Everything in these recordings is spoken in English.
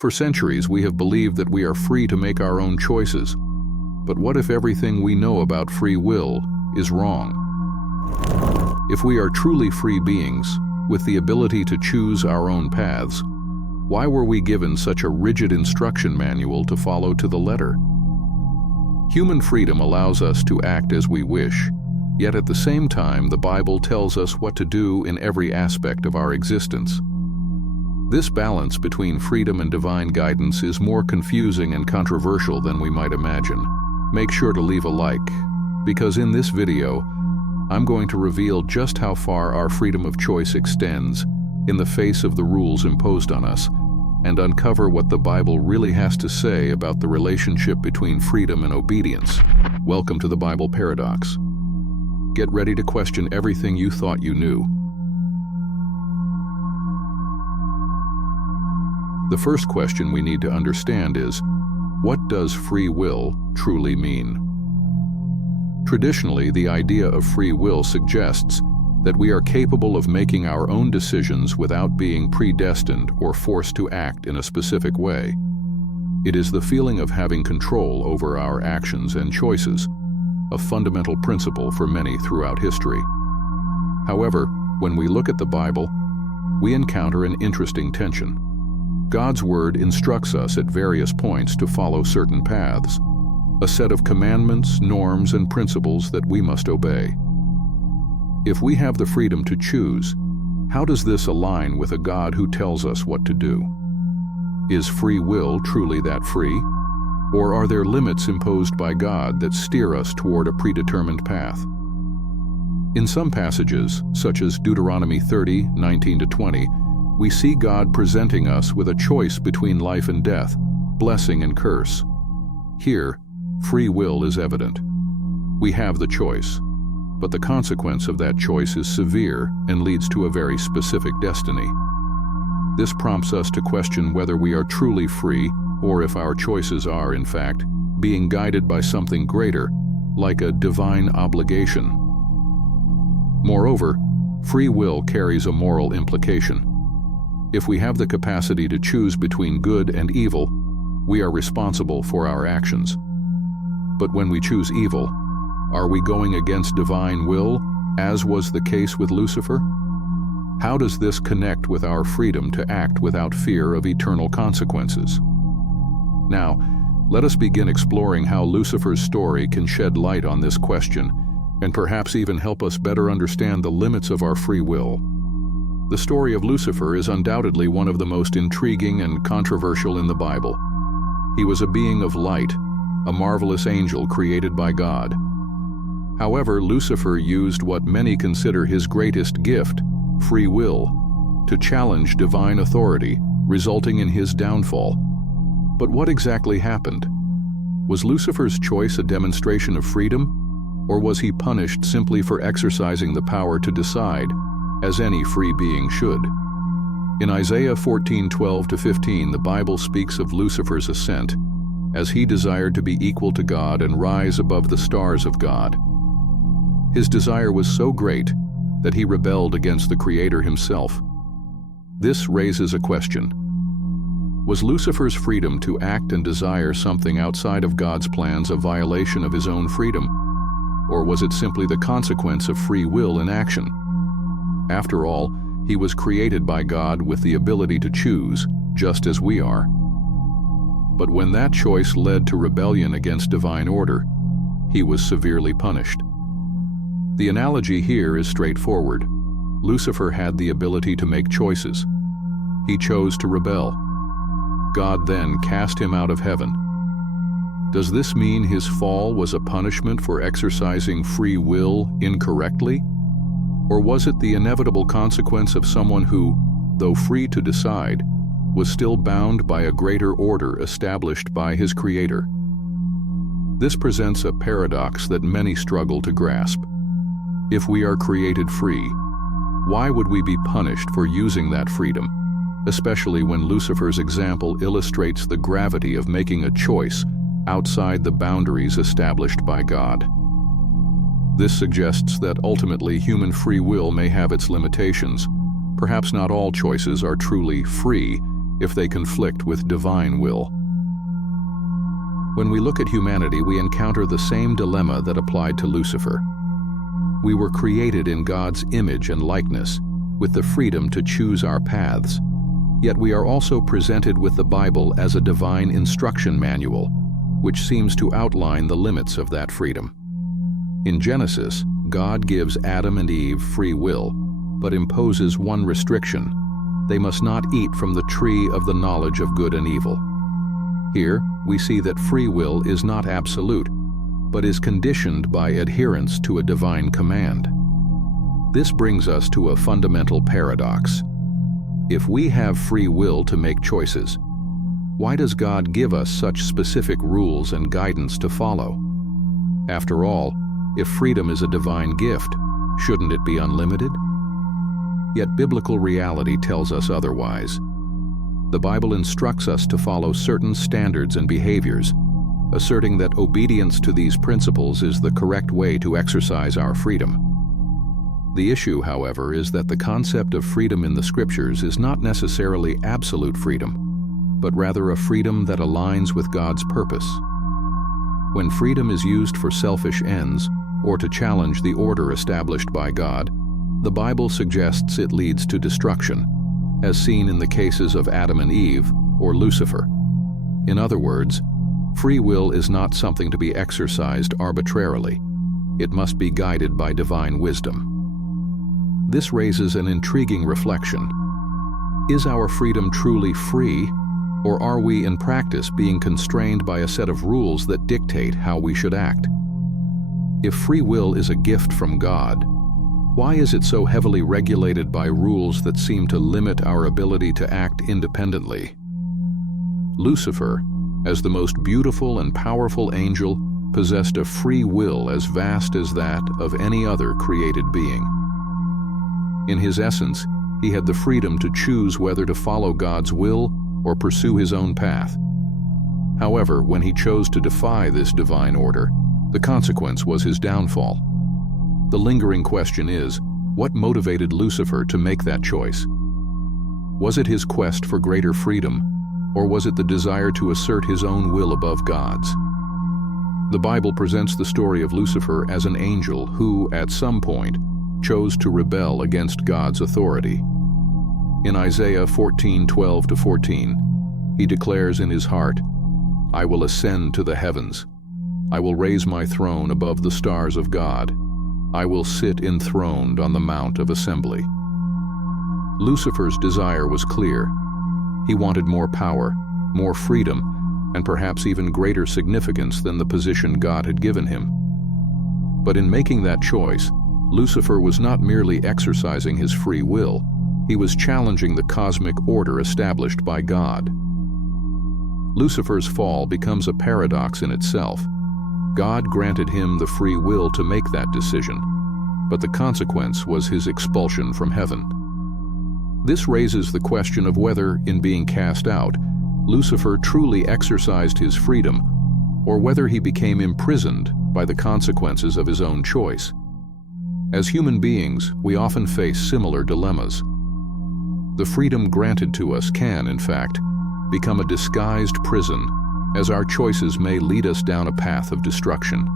For centuries, we have believed that we are free to make our own choices. But what if everything we know about free will is wrong? If we are truly free beings, with the ability to choose our own paths, why were we given such a rigid instruction manual to follow to the letter? Human freedom allows us to act as we wish, yet at the same time, the Bible tells us what to do in every aspect of our existence. This balance between freedom and divine guidance is more confusing and controversial than we might imagine. Make sure to leave a like, because in this video, I'm going to reveal just how far our freedom of choice extends in the face of the rules imposed on us, and uncover what the Bible really has to say about the relationship between freedom and obedience. Welcome to the Bible Paradox. Get ready to question everything you thought you knew. The first question we need to understand is, what does free will truly mean? Traditionally, the idea of free will suggests that we are capable of making our own decisions without being predestined or forced to act in a specific way. It is the feeling of having control over our actions and choices, a fundamental principle for many throughout history. However, when we look at the Bible, we encounter an interesting tension. God's Word instructs us at various points to follow certain paths, a set of commandments, norms, and principles that we must obey. If we have the freedom to choose, how does this align with a God who tells us what to do? Is free will truly that free? Or are there limits imposed by God that steer us toward a predetermined path? In some passages, such as Deuteronomy 30:19-20, we see God presenting us with a choice between life and death, blessing and curse. Here, free will is evident. We have the choice, but the consequence of that choice is severe and leads to a very specific destiny. This prompts us to question whether we are truly free, or if our choices are, in fact, being guided by something greater, like a divine obligation. Moreover, free will carries a moral implication. If we have the capacity to choose between good and evil, we are responsible for our actions. But when we choose evil, are we going against divine will, as was the case with Lucifer? How does this connect with our freedom to act without fear of eternal consequences? Now, let us begin exploring how Lucifer's story can shed light on this question, and perhaps even help us better understand the limits of our free will. The story of Lucifer is undoubtedly one of the most intriguing and controversial in the Bible. He was a being of light, a marvelous angel created by God. However, Lucifer used what many consider his greatest gift, free will, to challenge divine authority, resulting in his downfall. But what exactly happened? Was Lucifer's choice a demonstration of freedom, or was he punished simply for exercising the power to decide, as any free being should? In Isaiah 14:12-15, the Bible speaks of Lucifer's ascent, as he desired to be equal to God and rise above the stars of God. His desire was so great that he rebelled against the Creator himself. This raises a question. Was Lucifer's freedom to act and desire something outside of God's plans a violation of his own freedom? Or was it simply the consequence of free will in action? After all, he was created by God with the ability to choose, just as we are. But when that choice led to rebellion against divine order, he was severely punished. The analogy here is straightforward. Lucifer had the ability to make choices. He chose to rebel. God then cast him out of heaven. Does this mean his fall was a punishment for exercising free will incorrectly? Or was it the inevitable consequence of someone who, though free to decide, was still bound by a greater order established by his Creator? This presents a paradox that many struggle to grasp. If we are created free, why would we be punished for using that freedom, especially when Lucifer's example illustrates the gravity of making a choice outside the boundaries established by God? This suggests that ultimately human free will may have its limitations. Perhaps not all choices are truly free, if they conflict with divine will. When we look at humanity, we encounter the same dilemma that applied to Lucifer. We were created in God's image and likeness, with the freedom to choose our paths. Yet we are also presented with the Bible as a divine instruction manual, which seems to outline the limits of that freedom. In Genesis, God gives Adam and Eve free will, but imposes one restriction: they must not eat from the tree of the knowledge of good and evil. Here, we see that free will is not absolute, but is conditioned by adherence to a divine command. This brings us to a fundamental paradox. If we have free will to make choices, why does God give us such specific rules and guidance to follow? After all, if freedom is a divine gift, shouldn't it be unlimited? Yet biblical reality tells us otherwise. The Bible instructs us to follow certain standards and behaviors, asserting that obedience to these principles is the correct way to exercise our freedom. The issue, however, is that the concept of freedom in the Scriptures is not necessarily absolute freedom, but rather a freedom that aligns with God's purpose. When freedom is used for selfish ends or to challenge the order established by God, the Bible suggests it leads to destruction, as seen in the cases of Adam and Eve or Lucifer. In other words, free will is not something to be exercised arbitrarily. It must be guided by divine wisdom. This raises an intriguing reflection. Is our freedom truly free, or are we in practice being constrained by a set of rules that dictate how we should act? If free will is a gift from God, why is it so heavily regulated by rules that seem to limit our ability to act independently? Lucifer, as the most beautiful and powerful angel, possessed a free will as vast as that of any other created being. In his essence, he had the freedom to choose whether to follow God's will or pursue his own path. However, when he chose to defy this divine order, the consequence was his downfall. The lingering question is, what motivated Lucifer to make that choice? Was it his quest for greater freedom, or was it the desire to assert his own will above God's? The Bible presents the story of Lucifer as an angel who, at some point, chose to rebel against God's authority. In Isaiah 14:12-14, he declares in his heart, "I will ascend to the heavens. I will raise my throne above the stars of God. I will sit enthroned on the Mount of Assembly." Lucifer's desire was clear. He wanted more power, more freedom, and perhaps even greater significance than the position God had given him. But in making that choice, Lucifer was not merely exercising his free will, he was challenging the cosmic order established by God. Lucifer's fall becomes a paradox in itself. God granted him the free will to make that decision, but the consequence was his expulsion from heaven. This raises the question of whether, in being cast out, Lucifer truly exercised his freedom, or whether he became imprisoned by the consequences of his own choice. As human beings, we often face similar dilemmas. The freedom granted to us can, in fact, become a disguised prison, as our choices may lead us down a path of destruction.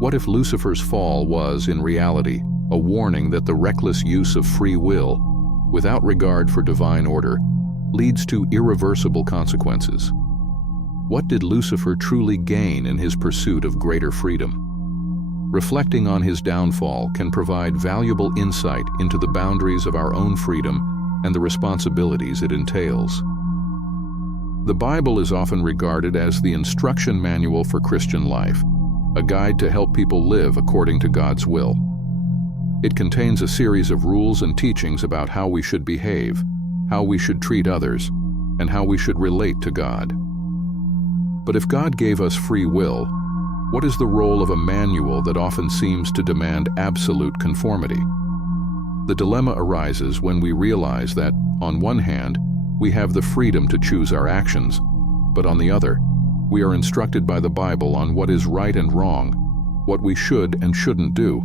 What if Lucifer's fall was, in reality, a warning that the reckless use of free will, without regard for divine order, leads to irreversible consequences? What did Lucifer truly gain in his pursuit of greater freedom? Reflecting on his downfall can provide valuable insight into the boundaries of our own freedom and the responsibilities it entails. The Bible is often regarded as the instruction manual for Christian life, a guide to help people live according to God's will. It contains a series of rules and teachings about how we should behave, how we should treat others, and how we should relate to God. But if God gave us free will, what is the role of a manual that often seems to demand absolute conformity? The dilemma arises when we realize that, on one hand, we have the freedom to choose our actions, but on the other, we are instructed by the Bible on what is right and wrong, what we should and shouldn't do.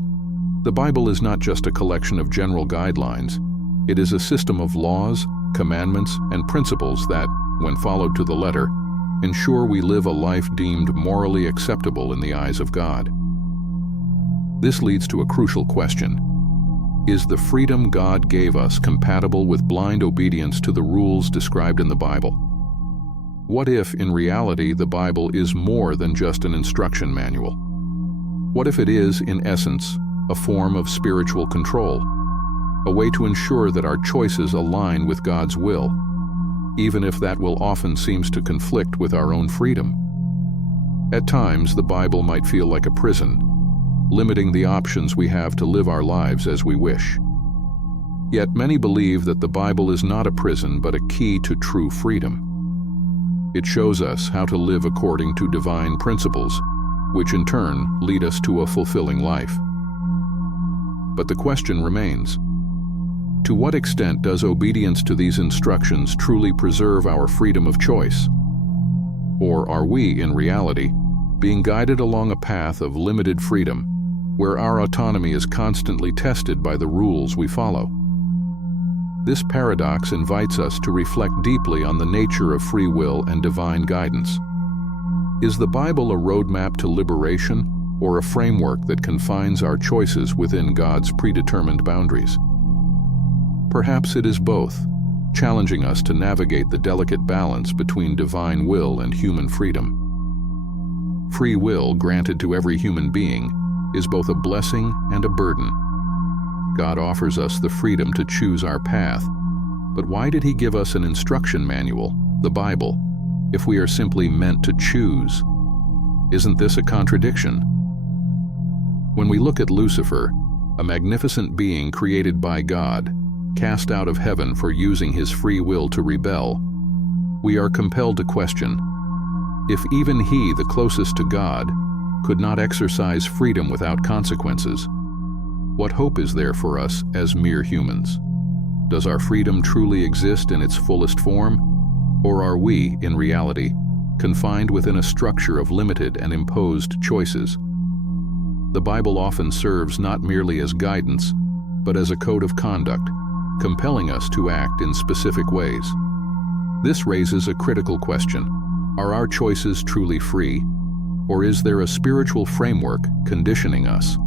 The Bible is not just a collection of general guidelines. It is a system of laws, commandments, and principles that, when followed to the letter, ensure we live a life deemed morally acceptable in the eyes of God. This leads to a crucial question. Is the freedom God gave us compatible with blind obedience to the rules described in the Bible? What if, in reality, the Bible is more than just an instruction manual? What if it is, in essence, a form of spiritual control, a way to ensure that our choices align with God's will, even if that will often seems to conflict with our own freedom? At times, the Bible might feel like a prison, limiting the options we have to live our lives as we wish. Yet many believe that the Bible is not a prison but a key to true freedom. It shows us how to live according to divine principles, which in turn lead us to a fulfilling life. But the question remains, to what extent does obedience to these instructions truly preserve our freedom of choice? Or are we, in reality, being guided along a path of limited freedom, where our autonomy is constantly tested by the rules we follow? This paradox invites us to reflect deeply on the nature of free will and divine guidance. Is the Bible a roadmap to liberation, or a framework that confines our choices within God's predetermined boundaries? Perhaps it is both, challenging us to navigate the delicate balance between divine will and human freedom. Free will, granted to every human being, is both a blessing and a burden. God offers us the freedom to choose our path, but why did He give us an instruction manual, the Bible, if we are simply meant to choose? Isn't this a contradiction? When we look at Lucifer, a magnificent being created by God, cast out of heaven for using his free will to rebel, we are compelled to question, if even he, the closest to God, could not exercise freedom without consequences, what hope is there for us as mere humans? Does our freedom truly exist in its fullest form, or are we, in reality, confined within a structure of limited and imposed choices? The Bible often serves not merely as guidance, but as a code of conduct, compelling us to act in specific ways. This raises a critical question. Are our choices truly free, or is there a spiritual framework conditioning us?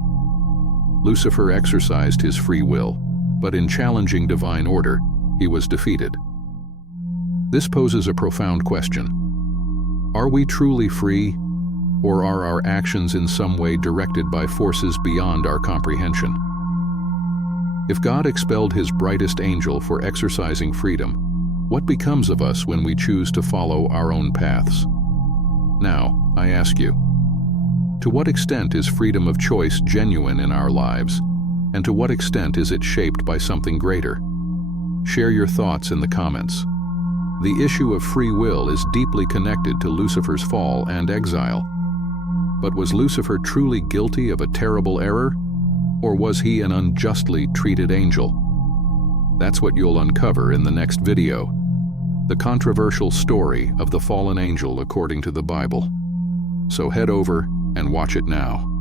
Lucifer exercised his free will, but in challenging divine order, he was defeated. This poses a profound question. Are we truly free, or are our actions in some way directed by forces beyond our comprehension? If God expelled His brightest angel for exercising freedom, what becomes of us when we choose to follow our own paths? Now, I ask you, to what extent is freedom of choice genuine in our lives, and to what extent is it shaped by something greater? Share your thoughts in the comments. The issue of free will is deeply connected to Lucifer's fall and exile. But was Lucifer truly guilty of a terrible error, or was he an unjustly treated angel? That's what you'll uncover in the next video, the controversial story of the fallen angel according to the Bible. So head over and watch it now.